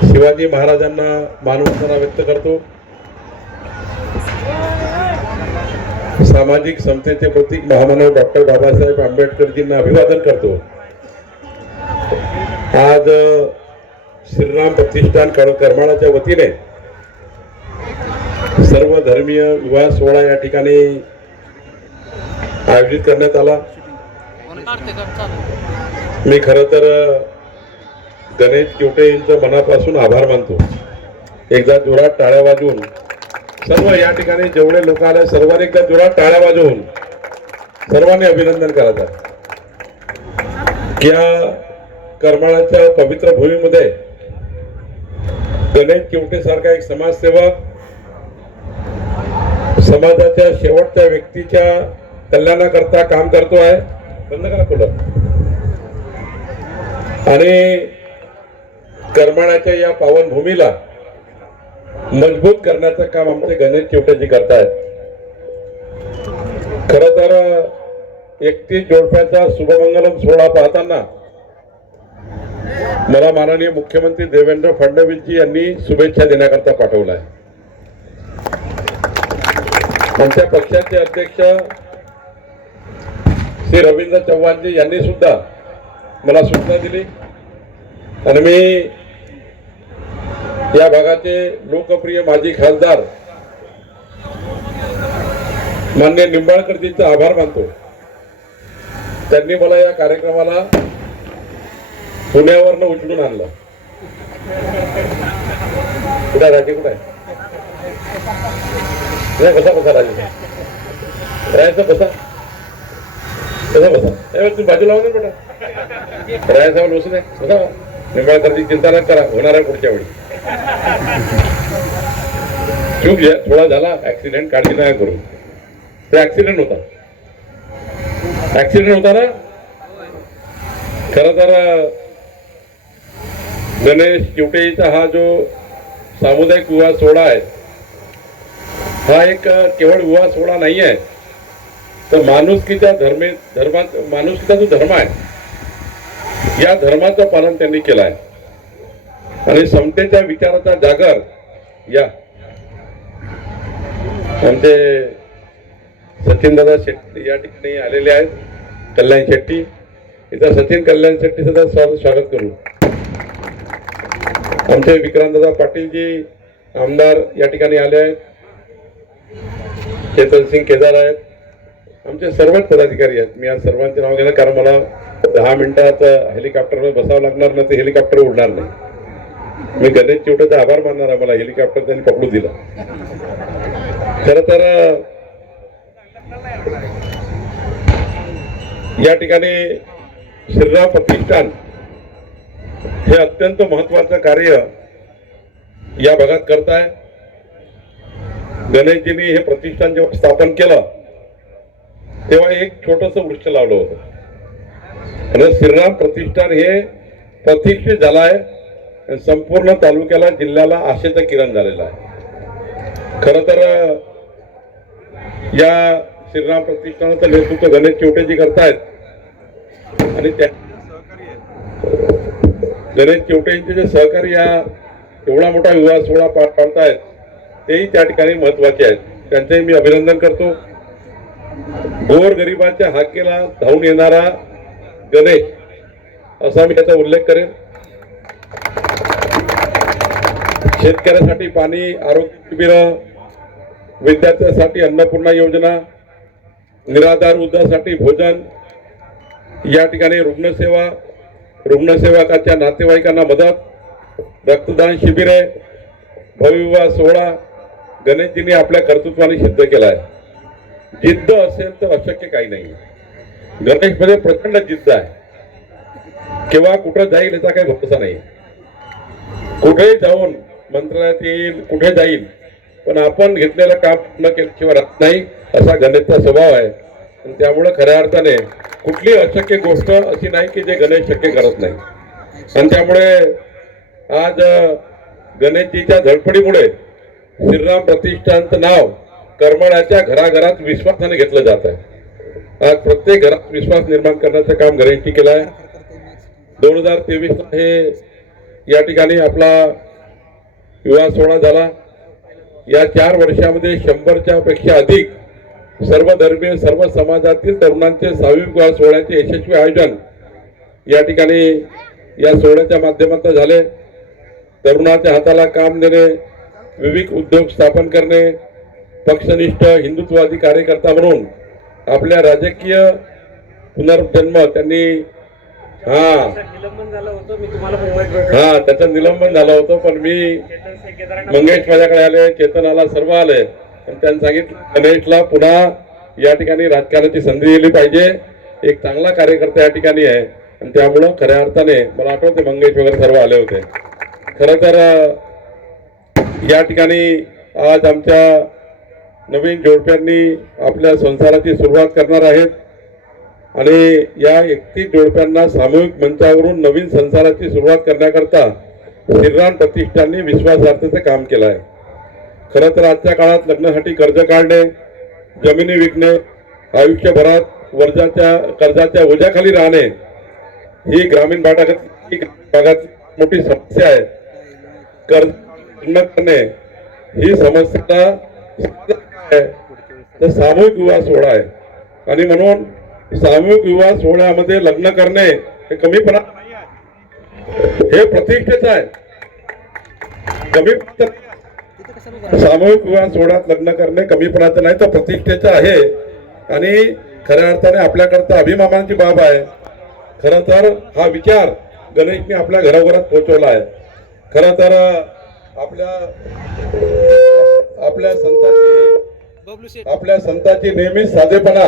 शिवाजी महाराजांना मानवंदना व्यक्त करतो। सामाजिक समतेचे प्रतीक महामानव डॉक्टर बाबासाहेब आंबेडकरजींना अभिवादन करतो। आज श्रीराम प्रतिष्ठान करमाळाच्या वतीने सर्व धर्मीय विवाह सोहळा या ठिकाणी आयोजित करण्यात आला। मी खरं तर गणेश चिवटे यांचं मनापासून आभार मानतो। एकदा जोरात टाळ्या वाजवून सर्व या ठिकाणी जेवढे लोक आले सर्वांनी एकदा जोरात टाळ्या वाजवून सर्वांनी अभिनंदन करायचं। या करमाळाच्या पवित्र भूमीमध्ये गणेश चिवटे सारखा एक समाजसेवक समाजाच्या शेवटच्या व्यक्तीच्या कल्याणाकरता काम करतो आहे। बंद करा कूलर। आणि करमाळाच्या या पावन भूमीला मजबूत करण्याचं काम आमचे गणेश चिवटेजी करतायत। खरं तर 31 जोडप्याचा शुभमंगलम सोहळा पाहताना मला माननीय मुख्यमंत्री देवेंद्र फडणवीसजी यांनी शुभेच्छा देण्याकरता पाठवला आहे। आमच्या पक्षाचे अध्यक्ष श्री रवींद्र चव्हाणजी यांनी सुद्धा मला सूचना दिली आणि मी या भागाचे लोकप्रिय माजी खासदार माननीय निंबाळकरजींचा आभार मानतो। त्यांनी मला या कार्यक्रमाला पुण्यावरनं उचलून आणलं। कुठे राजे कुठे आहे? बसा बसा राजे रायचं बसा बसा बसा तुम्ही बाजू लावून बेटा राय साहेब बसून आहे बसा। निंबाळकरची चिंता न करा, होणार आहे पुढच्या वेळी। चूक थोडा झाला ऍक्सिडेंट, काळजी नाही करू। तो ऍक्सिडेंट होता ना। खरं तर गणेश चिवटेचा हा जो सामुदायिक विवाह सोहळा आहे हा एक केवळ विवाह सोहळा नाही आहे, तर माणुसकीचा माणुसकीचा जो धर्म आहे या धर्माचं पालन त्यांनी केलं आहे। आणि समतेच्या विचाराचा जागर या आमचे सचिन दादा शेट्टी या ठिकाणी आलेले आहेत। कल्याण शेट्टी इथं सचिन कल्याण शेट्टी सुद्धा स्वागत करू। आमचे विक्रांत दादा पाटीलजी आमदार या ठिकाणी आले आहेत। चेतन सिंग केदार आहेत। आमचे सर्वच पदाधिकारी आहेत। मी आज सर्वांचे नाव घेणार कारण मला 10 मिनिटात हेलिकॉप्टरवर बसावं लागणार नाही, तर हेलिकॉप्टर उडणार नाही। मी गणेश चिवटेचा आभार मानणार आहे, मला हेलिकॉप्टर त्यांनी पकडू दिला। खरं तर या ठिकाणी श्रीराम प्रतिष्ठान हे अत्यंत महत्वाचं कार्य या भागात करत आहे। गणेशजींनी हे प्रतिष्ठान जेव्हा स्थापन केलं तेव्हा एक छोटस वृक्ष लावलं होतं आणि श्रीराम प्रतिष्ठान हे प्रतिष्ठित झालं आहे। संपूर्ण तालुक्याला जिल्ह्याला आशेचं किरण झालेलं आहे। खरं तर या श्रीराम प्रतिष्ठानाचं नेतृत्व गणेश चिवटेजी करतायत आणि त्या गणेश चिवटेंचे जे सहकारी या एवढा मोठा विवाह सोहळा पार पाडतायत तेही त्या ठिकाणी महत्वाचे आहेत। त्यांचेही मी अभिनंदन करतो। गोर गरिबाच्या हाकेला धावून येणारा गणेश असा मी त्याचा उल्लेख करेन। शेतकऱ्यासाठी पाणी, आरोग्य शिबिर, विद्यार्थ्यांसाठी अन्नपूर्णा योजना, निराधार वृद्धांसाठी भोजन, या ठिकाणी रुग्णसेवा, रुग्णसेवकाच्या नातेवाईकांना मदत, रक्तदान शिबिरे, भव्यविवाह सोहळा गणेशजींनी आपल्या कर्तृत्वाने सिद्ध केला आहे। जिद्द असेल तर अशक्य काही नाही। गणेश मध्ये प्रचंड जिद्द आहे। केव्हा कुठं जाईल याचा काही भरोसा नाही। कुठेही जाऊन मंत्रालयात येईल, कुठे जाईल, पण आपण घेतलेलं काम पूर्ण केल्याशिवाय राहत नाही असा गणेशचा स्वभाव आहे। आणि त्यामुळे खऱ्या अर्थाने कुठली अशक्य गोष्ट अशी नाही की जे गणेश शक्य करत नाही। आणि त्यामुळे आज गणेशजीच्या धडपडीमुळे श्रीराम प्रतिष्ठानचं नाव करमाळाच्या घराघरात विश्वासाने घेतलं जात आहे। आज प्रत्येक घरात विश्वास निर्माण करण्याचं काम गणेशजी केलं आहे। 2023 हे या ठिकाणी आपला विवाह सोहळा झाला. या 4 वर्षामध्ये 100च्या पेक्षा अधिक सर्व धर्मीय सर्व समाजातील तरुणांचे सामूहिक विवाह सोहळ्याचे यशस्वी आयोजन या ठिकाणी या सोहळ्याच्या माध्यमातून झाले. तरुणाच्या हाताला काम देणे, विविध उद्योग स्थापन करणे, पक्षनिष्ठ हिंदुत्ववादी कार्यकर्ता म्हणून आपल्या राजकीय पुनर्जन्म त्यांनी निलंबन झालं होतं. मी तुम्हाला मुंबईत त्याचं निलंबन झालं होतं. पण मी मंगेश माझ्याकडे आले, चेतन आला, सर्व आले आणि त्यांनी सांगितलं गणेशला पुन्हा या ठिकाणी राजकारणाची संधी दिली पाहिजे. एक चांगला कार्यकर्ता या ठिकाणी आहे आणि त्यामुळं खऱ्या अर्थाने मला आठवते मंगेश वगैरे सर्व आले होते. खरं तर या ठिकाणी आज आमच्या नवीन जोडप्यांनी आपल्या संसाराची सुरुवात करणार आहेत आणि या 31 जोडप्यांना सामूहिक मंचावरून नवीन संसाराची सुरुवात करण्याकरता श्रीराम प्रतिष्ठानने विश्वासार्हतेचे काम केलं आहे. खरं तर आजच्या काळात लग्नासाठी कर्ज काढणे, जमिनी विकणे, आयुष्यभरात कर्जाच्या ओझ्याखाली राहणे ही ग्रामीण भागात मोठी समस्या आहे. कर्ज न करणे ही समस्या आहे. तर सामूहिक विवाह सोहळा आहे आणि म्हणून सामूहिक विवाह सोहळ्यामध्ये लग्न करणे हे कमीपणा नाही आहे, हे प्रतिष्ठेचं आहे. सामूहिक विवाह सोहळ्यात लग्न करणे कमीपणाचं नाही तर प्रतिष्ठेचं आहे आणि खऱ्या अर्थाने आपल्याकरता अभिमानाची बाब आहे. खरं तर हा विचार गणेशने आपल्या घराघरात पोहोचवला आहे. खरं तर आपल्या संतांची नेहमीच साधेपणा,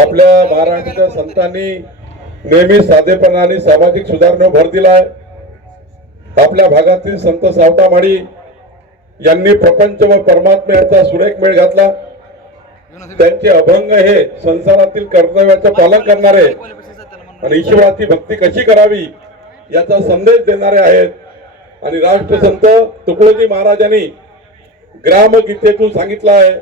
आपल्या महाराष्ट्राच्या संतांनी नेहमी साधेपणा आणि सामाजिक सुधारणेवर भर दिलाय. आपल्या भागातील संत सावतामाळी यांनी प्रपंच व परमात्मा यांचा सुरेख मेळ घातला. त्यांचे अभंग हे संसारातील कर्तव्याचं पालन करणारे आणि ईश्वराची भक्ती कशी करावी याचा संदेश देणारे आहेत. आणि राष्ट्रसंत तुकडोजी महाराजांनी ग्रामगीतेतून सांगितलं आहे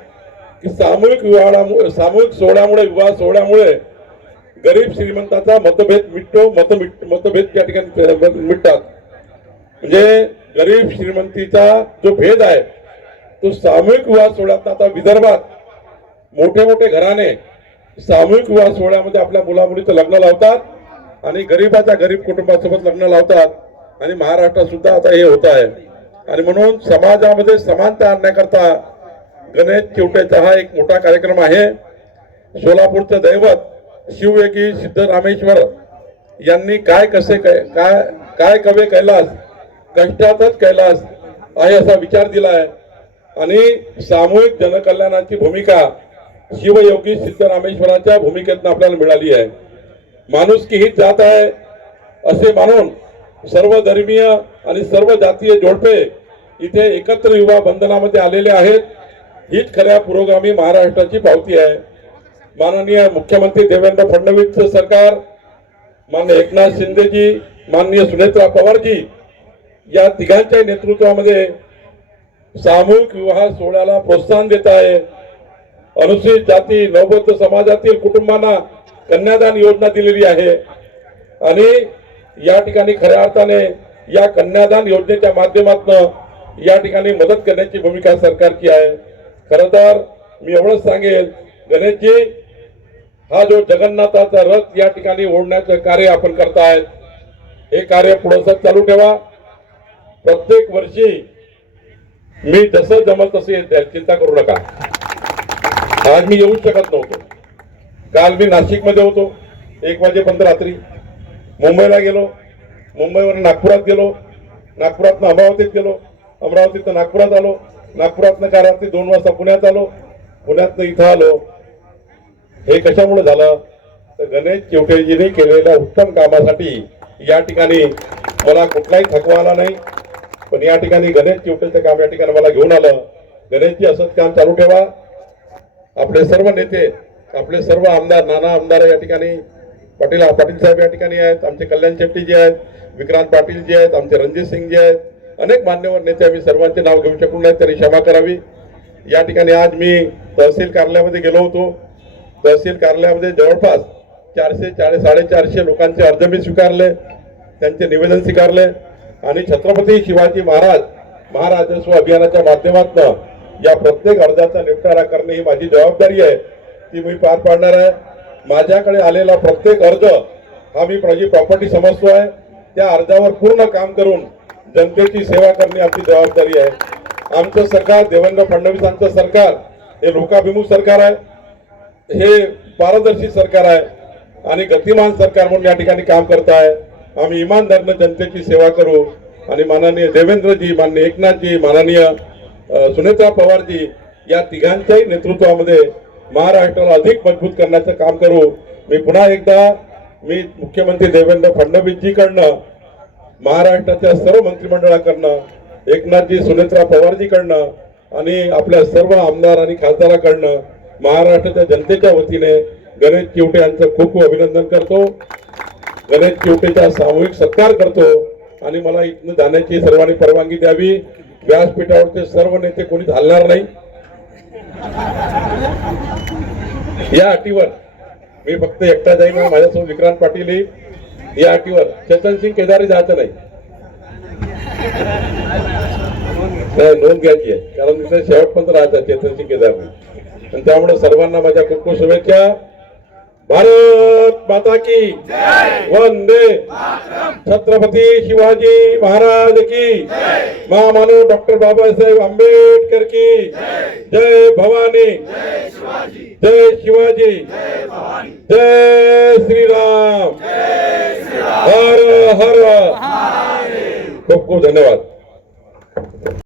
की सामूहिक सोहळ्यामुळे विवाह सोहळ्यामुळे गरीब श्रीमंताचा मतभेद मतभेद त्या ठिकाणी मिटतात. म्हणजे गरीब श्रीमंतीचा जो भेद आहे तो सामूहिक विवाह सोहळ्यात आता विदर्भात मोठे मोठे घराणे सामूहिक विवाह सोहळ्यामध्ये आपल्या मुलामुलीचं लग्न लावतात आणि गरीबाच्या गरीब कुटुंबासोबत लग्न लावतात आणि महाराष्ट्रात सुद्धा आता हे होत आहे. आणि म्हणून समाजामध्ये समानता आणण्याकरता गणेश चिवटेचा हा एक मोठा कार्यक्रम आहे. सोलापूरचं दैवत शिवयोगी सिद्धरामेश्वर यांनी काय कवे कैलास कष्टातच कैलास आहे असा विचार दिला आहे आणि सामूहिक जनकल्याणाची भूमिका शिवयोगी सिद्धरामेश्वराच्या भूमिकेतून आपल्याला मिळाली आहे. माणुसकी हीच जात आहे असे मानून सर्व धर्मीय आणि सर्व जातीय जोडपे इथे एकत्र विवाह बंधनामध्ये आलेले आहेत. हीच खऱ्या पुरोगामी महाराष्ट्राची पावती आहे. माननीय मुख्यमंत्री देवेंद्र फडणवीस सरकार, माननीय एकनाथ शिंदेजी, माननीय सुनेत्रा पवारजी या तिघांच्या नेतृत्वामध्ये सामूहिक विवाह सोहळ्याला प्रोत्साहन देत आहे. अनुसूचित जाती नवबौद्ध समाजातील कुटुंबांना कन्यादान योजना दिलेली आहे आणि या ठिकाणी खऱ्या अर्थाने या कन्यादान योजनेच्या माध्यमातून या ठिकाणी मदत करण्याची भूमिका सरकारची आहे. खरं तर मी एवढंच सांगेल, गणेशजी हा जो जगन्नाथाचा रथ या ठिकाणी ओढण्याचं कार्य आपण करतायत हे कार्य पुढे चालू ठेवा. प्रत्येक वर्षी मी जसं जमल तसे येत जाईल, चिंता करू नका. आज मी येऊ शकत नव्हतो. काल मी नाशिकमध्ये होतो 1 वाजेपर्यंत रात्री. मुंबईला गेलो, मुंबईवरून नागपुरात गेलो, नागपुरातनं अमरावतीत गेलो, अमरावतीतनं नागपुरात आलो, नागपुरातनं काय रात्री 2 वाजता पुण्यात आलो, पुण्यातनं इथं आलो. हे कशामुळे झालं तर गणेश चिवटेजींनी केलेल्या उत्तम कामासाठी या ठिकाणी मला कुठलाही थकवा आला नाही. पण या ठिकाणी गणेश चिवटेचं काम या ठिकाणी मला घेऊन आलं. गणेशजी असंच काम चालू ठेवा. आपले सर्व नेते, आपले सर्व आमदार, नाना आमदार या ठिकाणी पाटील साहेब या ठिकाणी आहेत, आमचे कल्याण शेट्टी जे आहेत, विक्रांत पाटील जे आहेत, आमचे रणजित सिंग जे आहेत, अनेक मान्यवर नेते. आम्ही सर्वांचे नाव घेऊ शकलो नाही, त्यांनी क्षमा करावी. या ठिकाणी आज मी तहसील कार्यालयामध्ये गेलो होतो. तहसील कार्यालयामध्ये जवळपास 400-450 लोकांचे अर्ज मी स्वीकारले, त्यांचे निवेदन स्वीकारले आणि छत्रपती शिवाजी महाराज महाराजस्व अभियानाच्या माध्यमातून या प्रत्येक अर्जाचा निपटारा करणे ही माझी जबाबदारी आहे, ती मी पार पाडणार आहे. माझ्याकडे आलेला प्रत्येक अर्ज हा मी माझी प्रॉपर्टी समजतो आहे. त्या अर्जावर पूर्ण काम करून जनतेची सेवा करणे आमची जबाबदारी आहे. आमचं सरकार, देवेंद्र फडणवीसांचं सरकार हे लोकाभिमुख सरकार आहे, हे पारदर्शी सरकार आहे आणि गतिमान सरकार म्हणून या ठिकाणी काम करत आहे. आम्ही इमानदारीने जनतेची सेवा करू आणि माननीय देवेंद्रजी, माननीय एकनाथजी, माननीय सुनेत्रा पवारजी या तिघांच्याही नेतृत्वामध्ये महाराष्ट्राला अधिक मजबूत करण्याचं काम करू. मी पुन्हा एकदा मुख्यमंत्री देवेंद्र फडणवीसजीकडनं, महाराष्ट्राच्या सर्व मंत्रिमंडळाकडनं, एकनाथजी, सुनेत्रा पवारजीकडनं आणि आपल्या सर्व आमदार आणि खासदाराकडनं महाराष्ट्राच्या जनतेच्या वतीने गणेश चिवटे यांचं खूप खूप अभिनंदन करतो. गणेश चिवटेचा सामूहिक सत्कार करतो आणि मला इथनं जाण्याची सर्वांनी परवानगी द्यावी. व्यासपीठावरचे सर्व नेते कोणीच हलणार नाही या अटीवर. मी फक्त एकटा जाईन, माझ्यासोबत विक्रांत पाटील येईल. या अटीवर चेतनसिंग केदारी जायचं नाही, नोंद घ्यायची आहे, कारण तिथे शेवटपर्यंत राहतात चेतनसिंग केदारी. आणि त्यामुळे सर्वांना माझ्या खूप खूप शुभेच्छा. भारत माता की वंदे, छत्रपती शिवाजी महाराज की, महामानव डॉक्टर बाबासाहेब आंबेडकर की जय. भवानी, जय शिवाजी, जय श्रीराम, हर हर. खूप खूप धन्यवाद.